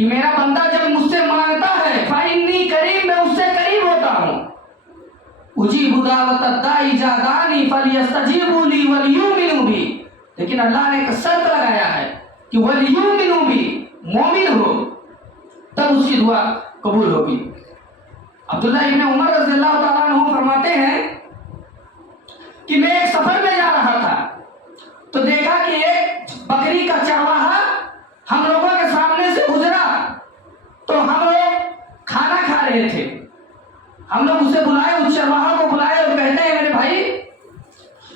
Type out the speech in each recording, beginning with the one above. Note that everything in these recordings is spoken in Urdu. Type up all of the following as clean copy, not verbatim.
کہ میرا بندہ جب مجھ سے مانگتا ہے فإنی قریب، میں اس سے قریب ہوتا ہوں، اجیب دعوت الداعی اذا دعانی فلیستجیبوا لی ولیؤمنوا بی، لیکن اللہ نے ایک شرط لگایا ہے کہ ولیؤمنوا بی، مومن ہو تب اس کی دعا قبول ہوگی۔ عبداللہ ابن عمر رضی اللہ تعالیٰ عنہ فرماتے ہیں کہ میں ایک سفر میں جا رہا تھا تو دیکھا کہ ایک بکری کا چرواہا ہم لوگوں کے سامنے سے گزرا، تو ہم لوگ کھانا کھا رہے تھے، ہم لوگ اسے بلائے، اس چرواہا کو بلائے اور کہتے ہیں میرے بھائی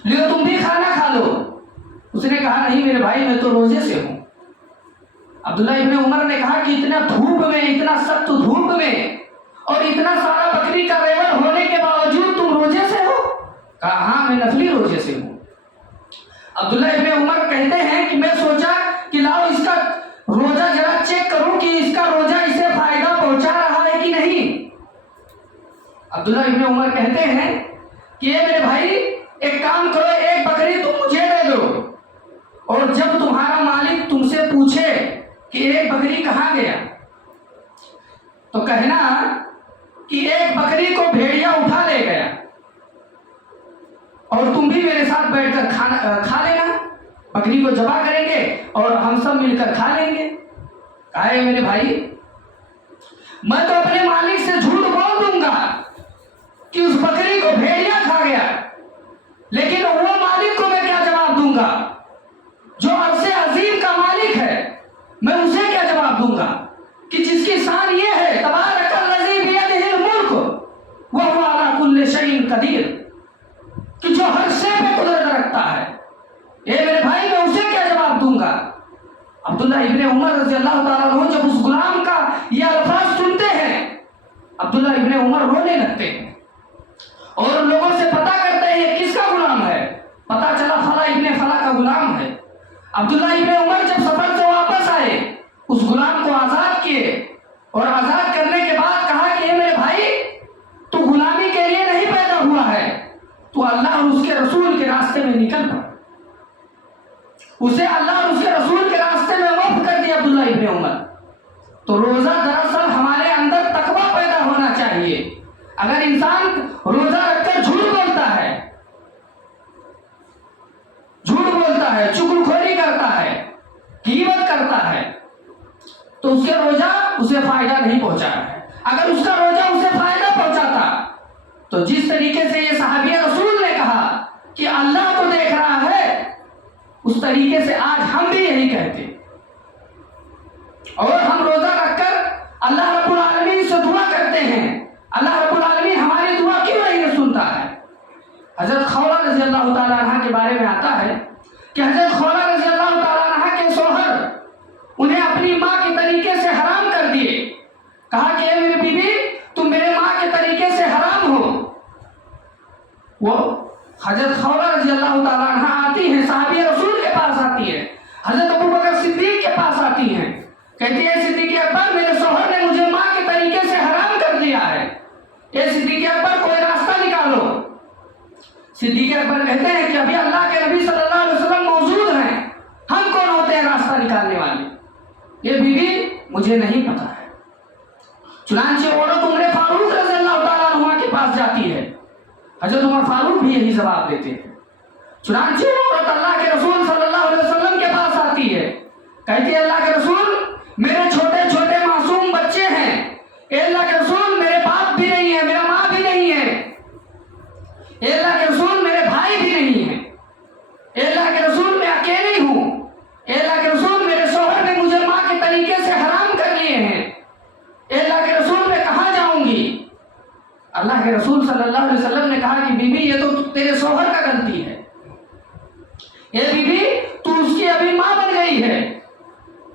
لیو تم بھی کھانا کھا لو۔ اس نے کہا نہیں میرے بھائی میں تو روزے سے ہوں۔ عبداللہ ابن عمر نے کہا کہ اتنا دھوپ میں، اتنا سخت دھوپ میں اور اتنا سارا بکری کا ریوڑ ہونے کے باوجود تم روزے سے ہو؟ کہا ہاں میں نفلی روزے سے ہوں۔ عبداللہ ابن عمر کہتے ہیں کہ میں سوچا کہ لاؤ اس کا روزہ ذرا چیک کروں کہ اس کا روزہ اسے فائدہ پہنچا رہا ہے کہ نہیں۔ عبداللہ ابن عمر کہتے ہیں کہ اے میرے بھائی ایک کام کرو، ایک بکری تم مجھے دے دو، اور جب تمہارا مالک تم سے پوچھے کہ ایک بکری کہاں گیا تو کہنا کہ ایک بکری کو بھیڑیا اٹھا لے گیا، اور تم بھی میرے ساتھ بیٹھ کر کھا لینا، بکری کو ذبح کریں گے اور ہم سب مل کر کھا لیں گے۔ کہا ہے میرے بھائی میں تو اپنے مالک سے جھوٹ بول دوں گا کہ اس بکری کو بھیڑیا کھا گیا، لیکن وہ مالک کو میں کیا جواب دوں گا جو عرش عظیم کا مالک ہے، میں اسے کیا جواب دوں گا کہ جس کی شان یہ ہے تبارک الذی بیدہ الملک وہو علی کل شیء قدیر، کہ جو ہر شے پہ قدرت رکھتا ہے، اے میرے بھائی میں اسے کیا جواب دوں گا۔ عبداللہ ابن عمر رضی اللہ تعالیٰ عنہ جب اس غلام کا یہ الفاظ سنتے ہیں عبداللہ ابن عمر رونے لگتے ہیں اور لوگوں سے پتہ کرتے ہیں یہ کس کا غلام ہے۔ پتہ چلا فلاں ابن فلاں کا غلام ہے۔ عبداللہ ابن عمر جب سفر سے واپس آئے اس غلام کو آزاد کیے، اور آزاد کرنے کے بعد کہا کہ اے میرے بھائی تو غلامی کے لیے نہیں پیدا ہوا ہے، تو اللہ اور اس کے رسول کے راستے میں نکل پڑ۔ اسے اللہ اور اس کے رسول کے راستے میں وقف کر دیا عبداللہ ابن عمر۔ تو روزہ دراصل ہمارے اندر تقویٰ پیدا ہونا چاہیے۔ اگر انسان روزہ رکھ کر جھوٹ بولتا ہے، چغلخوری کرتا ہے، غیبت کرتا ہے، تو اس کے روزہ اسے فائدہ نہیں پہنچا ہے۔ اگر اس کا روزہ اسے فائدہ پہنچاتا تو جس طریقے سے یہ صحابی رسول نے کہا کہ اللہ تو دیکھ رہا ہے، اس طریقے سے آج ہم بھی یہی کہتے، اور ہم روزہ رکھ کر اللہ رب العالمین سے دعا کرتے ہیں۔ اللہ رب العالمین ہماری دعا کیوں نہیں سنتا ہے؟ حضرت خولہ رضی اللہ تعالیٰ عنہ کے بارے میں آتا ہے کہ حضرت خولہ رضی اللہ تعالیٰ عنہ کے شوہر انہیں اپنی ماں کے طریقے سے حرام کر دیے۔ کہا کہ اے میری بیوی تم میرے ماں کے طریقے سے حرام ہو۔ وہ حضرت خولہ رضی اللہ تعالیٰ عنہ آتی ہیں، صحابی رسول کے پاس آتی ہے، حضرت ابوبکر صدیق کے پاس آتی ہیں، کہتی ہے صدیق اکبر میرے شوہر نے مجھے ماں کے طریقے سے حرام کر دیا ہے، اے صدیق اکبر کوئی راستہ نکالو۔ صدیق اکبر کہتے ہیں کہ ابھی اللہ کے نبی صلی اللہ علیہ وسلم موجود ہیں، ہم کون ہوتے ہیں راستہ نکالنے والے؟ یہ بیوی مجھے نہیں پتا ہے۔ چنانچہ عورت عمر فاروق رضی اللہ تعالیٰ عنہ کے پاس جاتی ہے، حضرت عمر فاروق بھی یہی جواب دیتے ہیں۔ چنانچہ عورت اللہ کے رسول صلی اللہ علیہ وسلم کے پاس آتی ہے، کہتی ہے اللہ کے رسول میرے چھوٹے چھوٹے معصوم بچے ہیں، اے اللہ کے رسول میرے باپ بھی نہیں ہے، میرا ماں بھی نہیں ہے، اے اللہ کے رسول میرے بھائی بھی نہیں ہے، اے اللہ کے رسول میں اکیلی ہوں، اے اللہ کے رسول میرے شوہر نے مجھے ماں کے طریقے سے حرام کر لیے ہیں، اے اللہ کے رسول میں کہاں جاؤں گی؟ اللہ کے رسول صلی اللہ علیہ وسلم نے کہا کہ بی بی یہ تو تیرے شوہر کا غلطی ہے، اے بی بی تو اس کی ابھی ماں بن گئی ہے،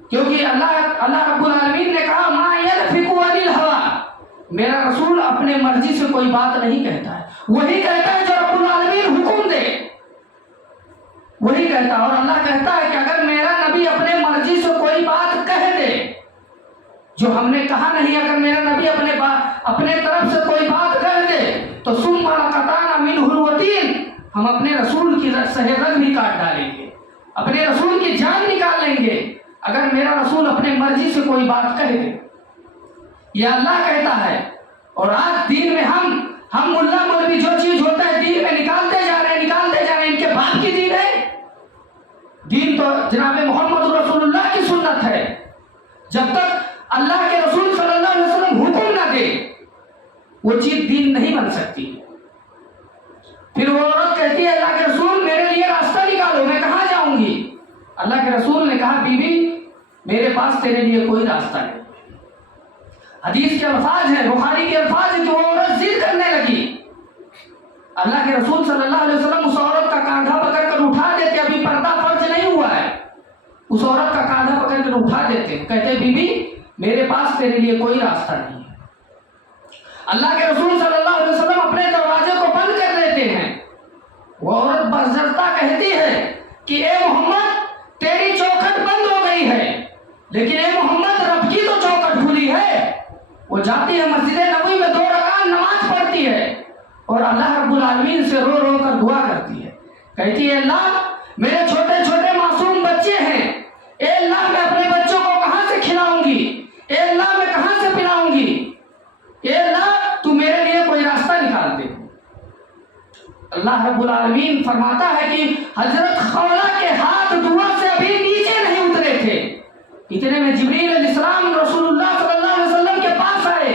کیونکہ اللہ رب العالمین نے کہا ما يلفظ عن الهوى، میرا رسول اپنے مرضی سے کوئی بات نہیں کہتا ہے، وہی کہتا ہے جو رب العالمین حکم دے وہی کہتا ہے۔ اور اللہ کہتا ہے کہ اگر میرا نبی اپنے مرضی سے کوئی بات کہہ دے جو ہم نے کہا نہیں، اگر میرا نبی اپنے طرف سے کوئی بات کہہ دے تو ثم لقطعنا منه الوتين، ہم اپنے رسول کی سہ رگ بھی کاٹ ڈالیں گے، اپنے رسول کی جان نکال لیں گے۔ اگر میرا رسول اپنے مرضی سے کوئی بات کہہ دے، یہ اللہ کہتا ہے، اور آج دین میں ہم ملا مولوی جو چیز ہوتا ہے دین میں نکالتے جا رہے ہیں، ان کے باپ کی دین ہے؟ دین تو جناب محمد رسول اللہ کی سنت ہے۔ جب تک اللہ کے رسول صلی اللہ علیہ وسلم حکم نہ دے وہ چیز دین نہیں بن سکتی۔ پھر وہ عورت کہتی ہے اللہ کے رسول میرے لیے راستہ نکالو، میں کہاں جاؤں گی؟ اللہ کے رسول نے کہا بی بی میرے پاس تیرے لیے کوئی راستہ نہیں۔ حدیث کے الفاظ ہیں، بخاری کے الفاظ ہیں کہ وہ عورت ضد کرنے لگی۔ اللہ کے رسول صلی اللہ علیہ وسلم اس عورت کا کاندھا پکڑ کر اٹھا دیتے، ابھی پردہ فرض نہیں ہوا ہے، اس عورت کا کاندھا پکڑ کر اٹھا دیتے، کہتے بی بی میرے پاس تیرے لیے کوئی راستہ نہیں ہے۔ اللہ کے رسول صلی اللہ علیہ وسلم اپنے دروازے کو بند کر دیتے ہیں۔ وہ عورت برزرتا کہتی ہے کہ اے محمد تیری چوکھٹ بند ہو گئی ہے، لیکن اے محمد رب کی تو چوکھٹ کھلی ہے۔ وہ جاتی ہے مسجد نبوی میں 2 رکعت نماز پڑھتی ہے اور اللہ رب العالمین سے رو رو کر دعا کرتی ہے، کہتی ہے اللہ میرے چھوٹے چھوٹے معصوم بچے ہیں، اے اللہ میں اپنے بچوں کو کہاں سے کھلاؤں گی، اے اللہ میں کہاں سے پلاؤں گی، اے اللہ تو میرے لیے کوئی راستہ نکال دے۔ اللہ رب العالمین فرماتا ہے کہ حضرت خولہ کے ہاتھ دعا سے ابھی نیچے نہیں اترے تھے، اتنے میں جبریل علیہ السلام رسول اللہ صلی اللہ علیہ وسلم کے پاس آئے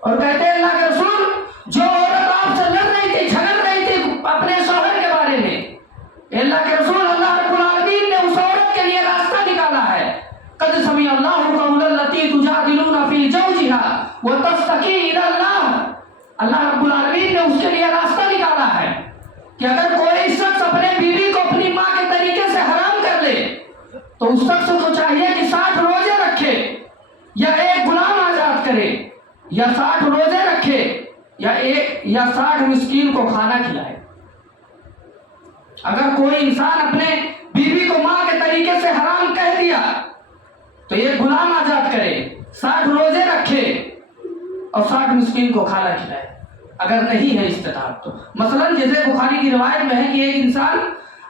اور کہتے ہیں اللہ کے رسول جو عورت آپ سے لڑ رہی تھی، جھگڑ رہی تھی اپنے شوہر کے بارے میں، اللہ کے رسول اللہ رب العالمین نے اس عورت کے لیے راستہ نکالا ہے۔ قد سمع اللہ قول التی تجادلون فی زوجها وتشتکی الی اللہ، اللہ رب العالمین نے اس کے لیے راستہ نکالا ہے کہ اگر کوئی شخص اپنے بیوی کو اپنی ماں کے طریقے سے حرام کر لے تو اس شخص کو چاہیے کہ 60 روزے رکھے یا ایک غلام آزاد کرے یا 60 روزے رکھے یا 60 مسکین کو کھانا کھلائے۔ اگر کوئی انسان اپنے بیوی کو ماں کے طریقے سے حرام کہہ دیا تو ایک غلام آزاد کرے، 60 روزے رکھے اور 60 مسکین کو کھانا کھلائے، اگر نہیں ہے استطاعت تو۔ مثلا جیسے بخاری کی روایت میں ہے کہ ایک انسان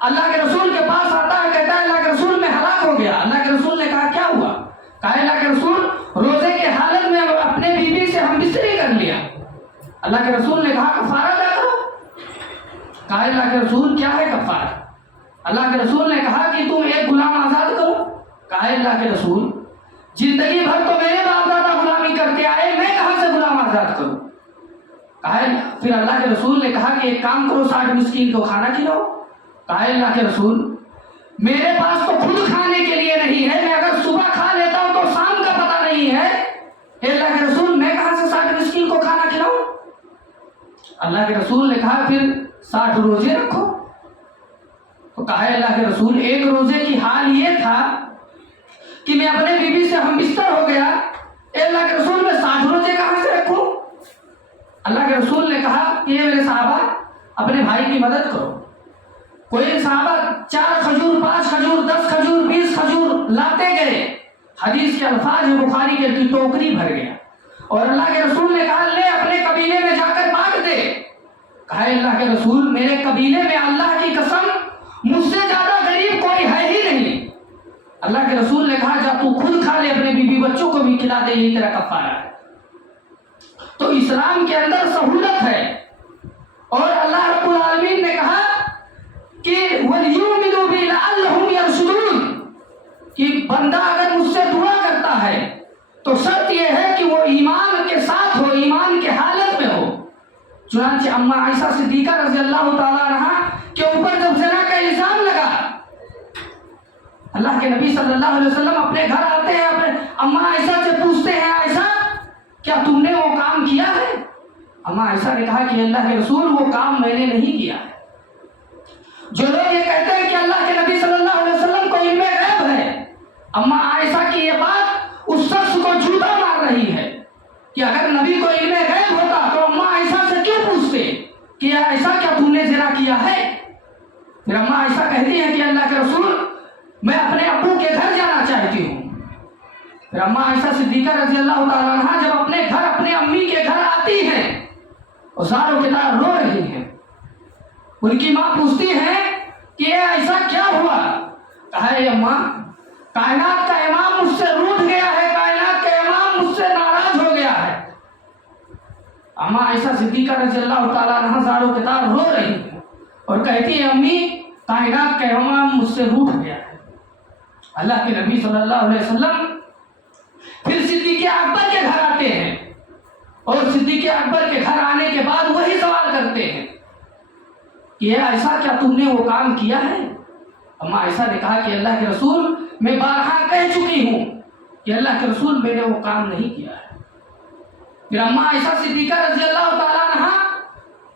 اللہ کے رسول کے پاس آتا ہے، کہتا ہے اللہ کے رسول میں ہلاک ہو گیا۔ اللہ کے رسول نے کہا کیا ہوا؟ کہا اللہ کے رسول روزے کے حالت میں اپنے بیوی سے ہم بستری کر لیا۔ اللہ کے رسول نے کہا کفارہ ادا کرو۔ کہا اللہ کے رسول کیا ہے کفارہ؟ اللہ کے رسول نے کہا کہ تم ایک غلام آزاد کرو۔ کہا اللہ کے رسول زندگی بھر تو میرے باپ دادا غلامی کرتے آئے، میں کہاں سے غلام آزاد کروں؟ کہا پھر اللہ کے رسول نے کہا کہ ایک کام کرو 60 مسکین کو کھانا کھلاؤ۔ کہا اللہ کے رسول میرے پاس تو خود کھانے کے لیے نہیں ہے، میں اگر صبح کھا لیتا ہوں تو شام کا پتہ نہیں ہے، اللہ کے رسول میں کہاں سے 60 مسکین کو کھانا کھلاؤں؟ اللہ کے رسول نے کہا پھر 60 روزے رکھو۔ تو کہا اللہ کے رسول ایک روزے کی حال یہ تھا کہ میں اپنے بیوی سے ہم بستر ہو گیا، اللہ کے رسول میں 60 روزے کہاں سے رکھوں؟ اللہ کے رسول نے کہا کہ یہ میرے صحابہ اپنے بھائی کی مدد کرو۔ کوئی صحابہ 4 کھجور 5 کھجور 10 کھجور 20 کھجور لاتے گئے، حدیث کے الفاظ میں بخاری کے کی ٹوکری بھر گیا، اور اللہ کے رسول نے کہا لے اپنے قبیلے میں جا کر بانٹ دے۔ کہا اللہ کے رسول میرے قبیلے میں اللہ کی قسم مجھ سے زیادہ غریب کوئی ہے ہی نہیں۔ اللہ کے رسول نے کہا جا تو خود کھا لے، اپنے بیوی بچوں کو بھی کھلا دے، یہی تیرا کفارہ ہے۔ تو اسلام کے اندر سہولت ہے، اور اللہ رب العالمین نے کہا کہ وَلْيُؤْمِنُوا بِي لَعَلَّهُمْ يَرْشُدُونَ کہ بندہ اگر مجھ سے دعا کرتا ہے تو شرط یہ ہے کہ وہ ایمان کے ساتھ ہو، ایمان کے حالت میں ہو۔ چنانچہ اما عائشہ صدیقہ رضی اللہ تعالیٰ عنہا کے اوپر جب زنا کا الزام لگا، اللہ کے نبی صلی اللہ علیہ وسلم اپنے گھر آتے ہیں، اپنے اما عائشہ سے پوچھتے ہیں عائشہ کیا تم نے وہ کام کیا ہے؟ اما عائشہ نے کہا کہ اللہ کے رسول وہ کام میں نے نہیں کیا ہے۔ جو لوگ یہ کہتے ہیں کہ اللہ کے نبی صلی اللہ علیہ وسلم کو علم غیب ہے، اما عائشہ کی یہ بات اس شخص کو جھوٹا مار رہی ہے کہ اگر نبی کو علم غیب ہوتا تو اما عائشہ سے کیوں پوچھتے کہ عائشہ کیا تم نے زنا کیا ہے؟ پھر اما عائشہ کہتی ہیں کہ اللہ کے رسول میں اپنے ابو کے گھر جانا چاہتی ہوں۔ پھر اما عائشہ صدیقہ رضی اللہ تعالیٰ عنہ جب اپنے گھر اپنے امی کے گھر آتی ہیں اور زاروں کے دار رو رہی ہیں، ان کی ماں پوچھتی ہے کہ اے عائشہ کیا ہوا؟ کہا اے اماں کائنات کا امام مجھ سے روٹھ گیا ہے، کائنات کا امام مجھ سے ناراض ہو گیا ہے۔ اما عائشہ صدیقہ رضی اللہ تعالیٰ عنہ زاروں کے تار رو رہی ہیں اور کہتی ہے امی کائنات کا امام مجھ سے روٹھ گیا ہے۔ اللہ کے نبی صلی اللہ علیہ وسلم پھر صدیق اکبر کے گھر آتے ہیں اور صدیق اکبر کے گھر آنے کے بعد وہی سوال کرتے ہیں کہ عائشہ کیا تم نے وہ کام کیا ہے؟ اما عائشہ نے کہا کہ اللہ کے رسول میں بارہا کہہ چکی ہوں کہ اللہ کے رسول میں نے وہ کام نہیں کیا ہے۔ پھر اما عائشہ صدیقہ رضی اللہ تعالیٰ عنہ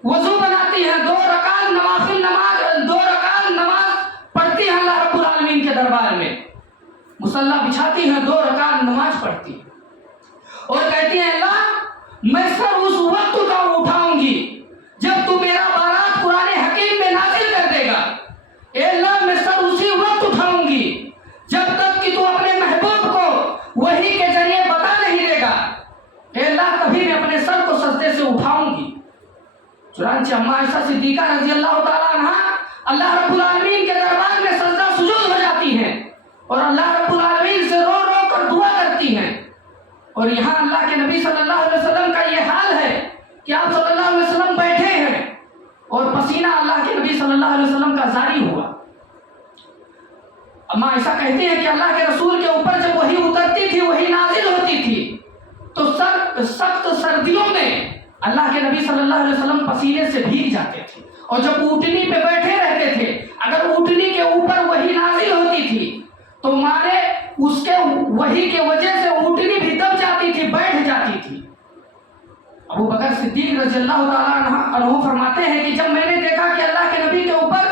وضو بناتی ہیں، 2 رکعت نوافل نماز 2 رکعت نماز پڑھتی ہیں اللہ رب العالمین کے دربار میں، مصلی بچھاتی ہیں، 2 رکعت نماز پڑھتی ہیں اور کہتی ہیں اللہ میں سر اس وقت اٹھاؤں گی جب تو میرا بارات قرآن حکیم میں نازل کر دے گا۔ اے اللہ میں سر اسی وقت اٹھاؤں گی جب تک کہ تو اپنے محبوب کو وحی کے ذریعے بتا نہیں دے گا۔ اے اللہ کبھی میں اپنے سر کو سجدے سے اٹھاؤں گی۔ چنانچہ اما عائشہ صدیقہ رضی اللہ تعالیٰ عنہ اللہ رب العالمین کے دربار میں سجدہ سجود ہو جاتی ہیں اور اللہ رب العالمین سے رو رو کر دعا کرتی ہیں۔ اور یہاں اللہ کے نبی صلی اللہ علیہ وسلم کا یہ حال ہے کہ آپ صلی اللہ علیہ وسلم بیٹھے ہیں اور پسینہ اللہ کے نبی صلی اللہ علیہ وسلم کا جاری ہوا۔ اما ایسا کہتے ہیں کہ اللہ کے رسول کے اوپر جب وحی اترتی تھی، وحی نازل ہوتی تھی تو سخت سردیوں میں اللہ کے نبی صلی اللہ علیہ وسلم پسینے سے بھیگ جاتے تھے اور جب اونٹنی پہ بیٹھے رہتے تھے اگر اونٹنی کے اوپر وحی نازل ہوتی تھی تو مارے اس کے وحی کے وجہ سے اونٹنی بھی دب جاتی تھی، بیٹھ جاتی تھی۔ ابو بکر صدیق رضی اللہ تعالیٰ عنہ فرماتے ہیں کہ جب میں نے دیکھا کہ اللہ کے نبی کے اوپر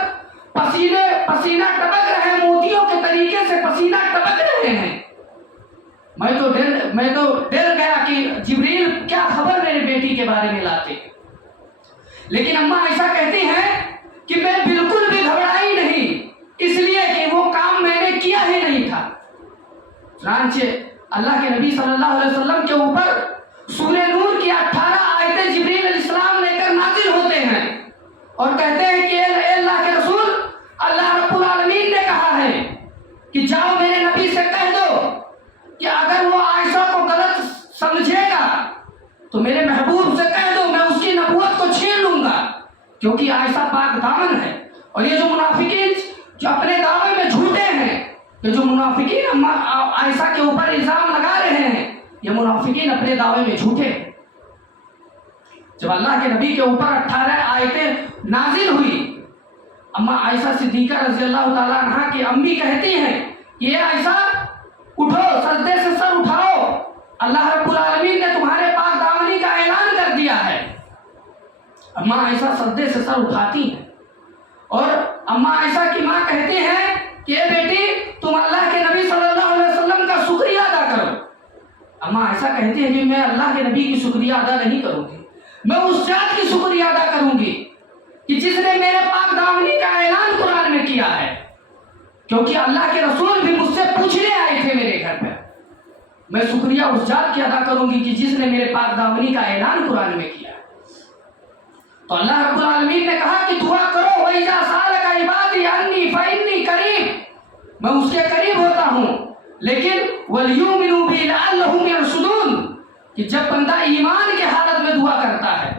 پسینہ ٹپک رہے ہیں، موتیوں کے طریقے سے پسینہ ٹپک رہے ہیں، میں تو ڈر گیا کہ جبریل کیا خبر میرے بیٹی کے بارے میں لاتے۔ لیکن اماں عائشہ کہتی ہیں کہ میں بالکل بھی گھبرائی نہیں، اس لیے کہ وہ کام میں نے کیا ہی نہیں تھا۔ چنانچہ اللہ کے نبی صلی اللہ علیہ وسلم کے اوپر سورہ نور کی 18 آیتیں جبریل علیہ السلام لے کر نازل ہوتے ہیں اور کہتے ہیں کہ اے اللہ کے رسول اللہ رب العالمین نے کہا ہے کہ جاؤ میرے نبی سے کہہ دو کہ اگر وہ عائشہ کو غلط سمجھے گا تو میرے محبوب سے کہہ دو میں اس کی نبوت کو چھین لوں گا، کیونکہ عائشہ پاک دامن ہے۔ اور یہ جو منافقین جو اپنے دعوے میں جھوٹے ہیں، یہ جو منافقین عائشہ کے اوپر الزام لگا رہے ہیں، یہ منافقین اپنے دعوے میں جھوٹے ہیں۔ جب اللہ کے نبی کے اوپر 18 آیتیں نازل ہوئی، اما عائشہ صدیقہ رضی اللہ تعالیٰ عنہ کی امی کہتی ہیں کہ اے عائشہ اٹھو، سجدے سے سر اٹھاؤ، اللہ رب العالمین نے تمہارے پاک دامنی کا اعلان کر دیا ہے۔ اما عائشہ سجدے سے سر اٹھاتی ہیں اور اما عائشہ کی ماں کہتی ہیں کہ اے بیٹی تم اللہ کے نبی صلی اللہ علیہ وسلم کا شکریہ ادا کرو۔ اما عائشہ کہتی ہیں کہ میں اللہ کے نبی کی شکریہ ادا نہیں کروں گی، میں اس ذات کی شکریہ ادا کروں گی کہ جس نے میرے پاک دامنی کا اعلان قرآن میں کیا ہے، کیونکہ اللہ کے رسول بھی مجھ سے پوچھنے آئے تھے میرے گھر پہ۔ میں شکریہ اس ذات کی ادا کروں گی کہ جس نے میرے پاک دامنی کا اعلان قرآن میں کیا ہے۔ تو اللہ رب العالمین نے کہا کہ دعا کرو وَإِذَا سَأَلَكَ عِبَادِي عَنِّي فَإِنِّي قَرِيبٌ، میں اس کے قریب ہوتا ہوں، لیکن وَلْيُؤْمِنُوا بِي لَعَلَّهُمْ يَرْشُدُونَ، کہ جب بندہ ایمان کے حالت میں دعا کرتا ہے،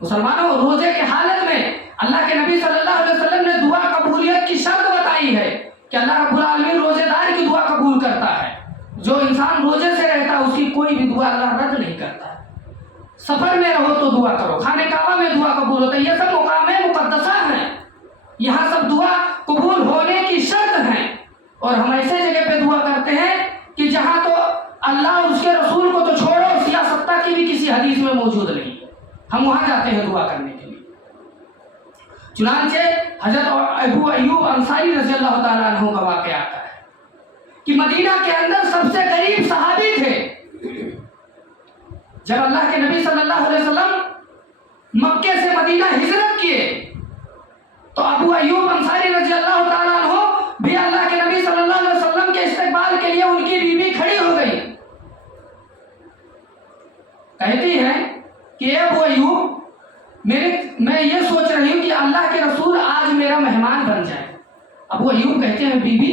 مسلمانوں روزے کے حالت میں اللہ کے نبی صلی اللہ علیہ وسلم نے دعا قبولیت کی شرط بتائی ہے کہ اللہ رب العالمین روزے دار کی دعا قبول کرتا ہے۔ جو انسان روزے سے رہتا ہے اس کی کوئی بھی دعا اللہ رد نہیں کرتا ہے۔ سفر میں رہو تو دعا کرو، خانہ کعبہ میں دعا قبول ہوتا ہے، یہ سب مقام مقدسہ ہیں، یہاں سب دعا قبول ہونے کی شرط ہیں۔ اور ہم ایسے جگہ پہ دعا کرتے ہیں کہ جہاں تو اللہ اور اس کے رسول کو تو چھوڑو، سیاستہ کی بھی کسی حدیث میں موجود نہیں، ہم وہاں جاتے ہیں دعا کرنے کے لیے۔ چنانچہ حضرت ابو ایوب انصاری رضی اللہ تعالیٰ عنہ کا واقعہ آتا ہے کہ مدینہ کے اندر سب سے غریب صحابی تھے۔ جب اللہ کے نبی صلی اللہ علیہ وسلم مکے سے مدینہ ہجرت کیے تو ابو ایوب انصاری رضی اللہ تعالیٰ عنہ بھی اللہ کے نبی صلی اللہ علیہ وسلم کے استقبال کے لیے ان کی بیوی کھڑی ہو گئی، کہتی ہے کہ ابو ایوب میں یہ سوچ رہی ہوں کہ اللہ کے رسول آج میرا مہمان بن جائے۔ ابو ایوب کہتے ہیں بیوی